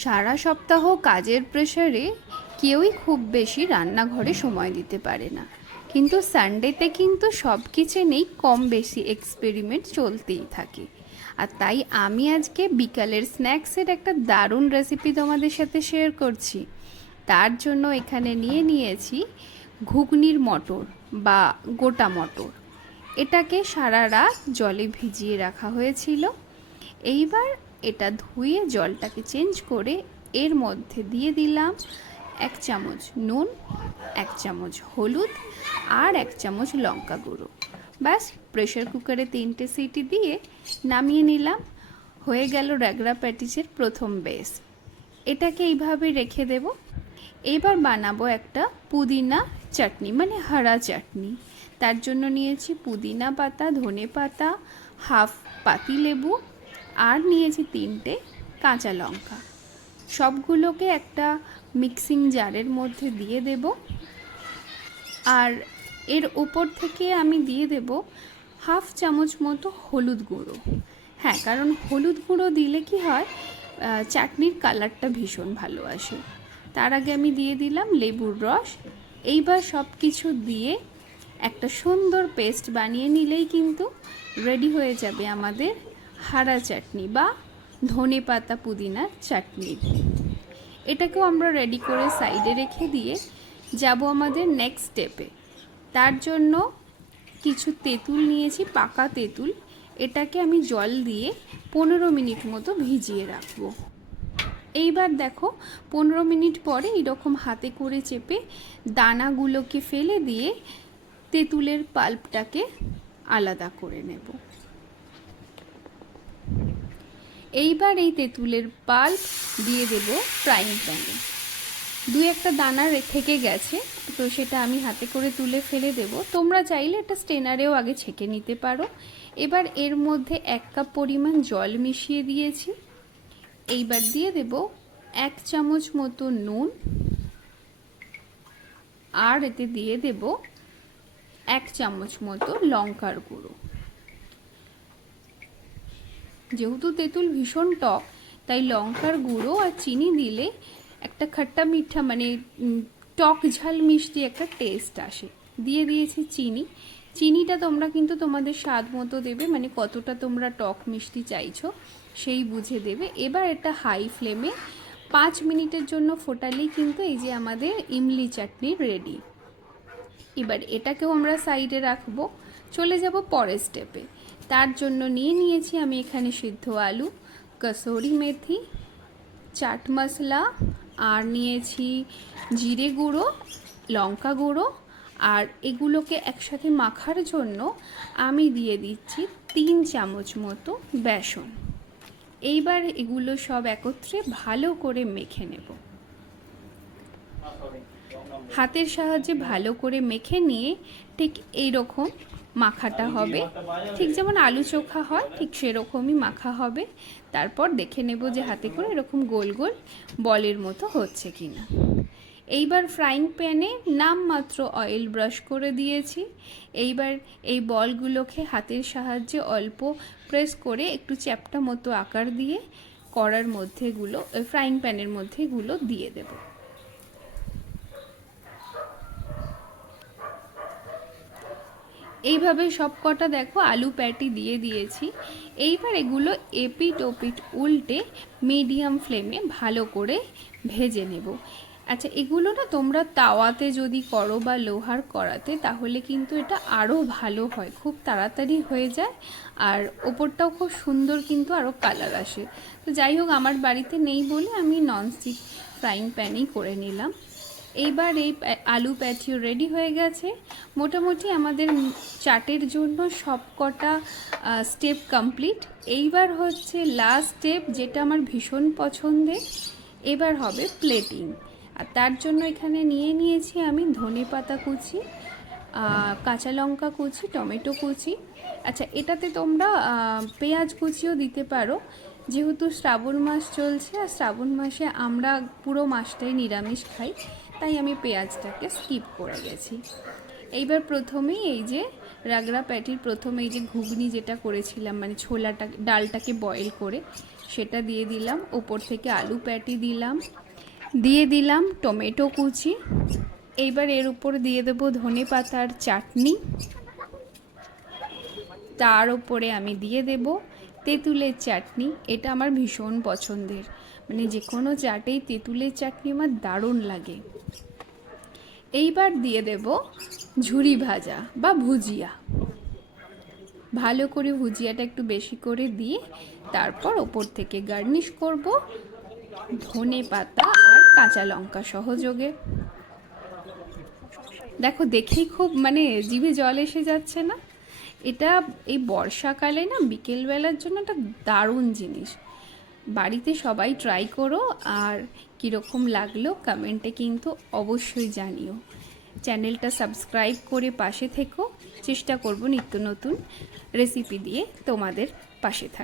সারা সপ্তাহ কাজের প্রেশারে কেউই খুব বেশি রান্নাঘরে সময় দিতে পারে না, কিন্তু সানডেতে কিন্তু সব কিচেনেই কম বেশি এক্সপেরিমেন্ট চলতেই থাকে। আর তাই আমি আজকে বিকালের স্ন্যাক্সের একটা দারুণ রেসিপি তোমাদের সাথে শেয়ার করছি। তার জন্য এখানে নিয়ে নিয়েছি ঘুগনির মটর বা গোটা মটর। এটাকে সারা রাত জলে ভিজিয়ে রাখা হয়েছিল। এইবার এটা ধুয়ে জলটাকে চেঞ্জ করে এর মধ্যে দিয়ে দিলাম 1 চামচ নুন, 1 চামচ হলুদ আর 1 চামচ লঙ্কা গুঁড়ো। ব্যাস, প্রেশার কুকারে 3টে সিটি দিয়ে নামিয়ে নিলাম। হয়ে গেল র্যাগড়া প্যাটিসের প্রথম বেস। এটাকে এইভাবে রেখে দেব। এবার বানাবো একটা পুদিনা চাটনি, মানে হরা চাটনি। তার জন্য নিয়েছি পুদিনা পাতা, ধনে পাতা, হাফ পাতিলেবু আর নিয়েছি 3টে কাঁচা লঙ্কা। সবগুলোকে একটা মিক্সিং জারের মধ্যে দিয়ে দেব। আর এর উপর থেকে আমি দিয়ে দেব হাফ চামচ মতো হলুদ গুঁড়ো। হ্যাঁ, কারণ হলুদ গুঁড়ো দিলে কি হয়, চাটনির কালারটা ভীষণ ভালো আসে। তার আগে আমি দিয়ে দিলাম লেবুর রস। এইবার সব কিছু দিয়ে একটা সুন্দর পেস্ট বানিয়ে নিলেই কিন্তু রেডি হয়ে যাবে আমাদের হারা চাটনি বা ধনে পাতা পুদিনার চাটনি। এটাকেও আমরা রেডি করে সাইডে রেখে দিয়ে যাব আমাদের নেক্সট স্টেপে। তার জন্য কিছু তেঁতুল নিয়েছি, পাকা তেঁতুল। এটাকে আমি জল দিয়ে 15 মিনিট মতো ভিজিয়ে রাখবো। এইবার দেখো 15 মিনিট পরে এরকম হাতে করে চেপে দানাগুলোকে ফেলে দিয়ে তেঁতুলের পাল্পটাকে আলাদা করে নেব। এইবার এই তেঁতুলের পাল্প দিয়ে দেব ফ্রাইং প্যানে। 2-1টা দানা থেকে গেছে, তো সেটা আমি হাতে করে তুলে ফেলে দেব। তোমরা চাইলে এটা স্ট্রেনারেও আগে ছেঁকে নিতে পারো। এবার এর মধ্যে 1 কাপ পরিমাণ জল মিশিয়ে দিয়েছি। এইবার দিয়ে দেব 1 চামচ মতো নুন আর এতে দিয়ে দেব 1 চামচ মতো লঙ্কার গুঁড়ো। যেহেতু তেঁতুল ভীষণ টক, তাই লঙ্কার গুঁড়ো আর চিনি দিলে একটা খাট্টা মিঠা, মানে টক ঝাল মিষ্টি একটা টেস্ট আসে। দিয়ে দিয়েছি চিনি। চিনিটা তোমরা কিন্তু তোমাদের স্বাদ মতো দেবে, মানে কতটা তোমরা টক মিষ্টি চাইছো সেই বুঝে দেবে। এবার এটা হাই ফ্লেমে 5 মিনিটের জন্য ফোটালেই কিন্তু এই যে আমাদের ইমলি চাটনি রেডি। এবার এটাকেও আমরা সাইডে রাখবো। চলে যাব পরের স্টেপে। তার জন্য নিয়ে নিয়েছি আমি এখানে সিদ্ধ আলু, কসুরি মেথি, চাট মশলা আর নিয়েছি জিরে গুঁড়ো, লঙ্কা গুঁড়ো। আর এগুলোকে একসাথে মাখার জন্য আমি দিয়ে দিচ্ছি 3 চামচ মতো বেসন। এইবার এগুলো সব একত্রে ভালো করে মেখে নেব। হাতের সাহায্যে ভালো করে মেখে নিয়ে ঠিক এইরকম মাখাটা হবে, ঠিক যেমন আলু চোখা হয় ঠিক সেরকমই মাখা হবে। তারপর দেখে নেব যে হাতে করে এরকম গোল গোল বলের মতো হচ্ছে কিনা। এইবার ফ্রাইং প্যানে নামমাত্র অয়েল ব্রাশ করে দিয়েছি। এইবার এই বলগুলোকে হাতের সাহায্যে অল্প প্রেস করে একটু চ্যাপ্টা মতো আকার দিয়ে কড়ার মধ্যে ফ্রাইং প্যানের মধ্যে এগুলো দিয়ে দেব। এইভাবে সব কটা দেখো আলু প্যাটি দিয়ে দিয়েছি। এইবার এগুলো এপিট ওপিট উল্টে মিডিয়াম ফ্লেমে ভালো করে ভেজে নেব। আচ্ছা, এগুলো না তোমরা তাওয়াতে যদি করো বা লোহার কড়াতে, তাহলে কিন্তু এটা আরও ভালো হয়, খুব তাড়াতাড়ি হয়ে যায় আর ওপরটাও খুব সুন্দর কিন্তু আরও কালার আসে। তো যাই হোক, আমার বাড়িতে নেই বলে আমি ননস্টিক ফ্রাইং প্যানেই করে নিলাম। এইবার এই আলু প্যাটিও রেডি হয়ে গেছে। মোটামুটি আমাদের চাটের জন্য সব কটা স্টেপ কমপ্লিট। এইবার হচ্ছে লাস্ট স্টেপ, যেটা আমার ভীষণ পছন্দের। এবার হবে প্লেটিং। আর তার জন্য এখানে নিয়ে নিয়েছি আমি ধনে পাতা কুচি, কাঁচা লঙ্কা কুচি, টমেটো কুচি। আচ্ছা, এটাতে তোমরা পেঁয়াজ কুচিও দিতে পারো। যেহেতু শ্রাবণ মাস চলছে আর শ্রাবণ মাসে আমরা পুরো মাসটাই নিরামিষ খাই, তাই আমি পেঁয়াজটাকে স্কিপ করে গেছি। এইবার প্রথমেই এই যে রাগড়া প্যাটির প্রথমে এই যে ঘুগনি যেটা করেছিলাম, মানে ছোলাটা ডালটাকে বয়েল করে সেটা দিয়ে দিলাম। ওপর থেকে আলু প্যাটি দিলাম, দিয়ে দিলাম টমেটো কুচি। এইবার এর উপর দিয়ে দেবো ধনে পাতার চাটনি। তার উপরে আমি দিয়ে দেব তেঁতুলের চাটনি। এটা আমার ভীষণ পছন্দের, মানে যে কোনো চাটেই তেঁতুলের চাটনি আমার দারুণ লাগে। এইবার দিয়ে দেব ঝুরি ভাজা বা ভুজিয়া। ভালো করে ভুজিয়াটা একটু বেশি করে দিয়ে তারপর ওপর থেকে গার্নিশ করব ধনে পাতা আর কাঁচা লঙ্কা সহযোগে। দেখো দেখেই খুব মানে জিভে জল এসে যাচ্ছে না? এটা এই বর্ষাকালে না বিকেলবেলার জন্য একটা দারুণ জিনিস। বাড়িতে সবাই ট্রাই করো, আর কীরকম লাগলো কমেন্টে কিন্তু অবশ্যই জানিও। চ্যানেলটা সাবস্ক্রাইব করে পাশে থেকো। চেষ্টা করব নিত্য নতুন রেসিপি দিয়ে তোমাদের পাশে থাকতে।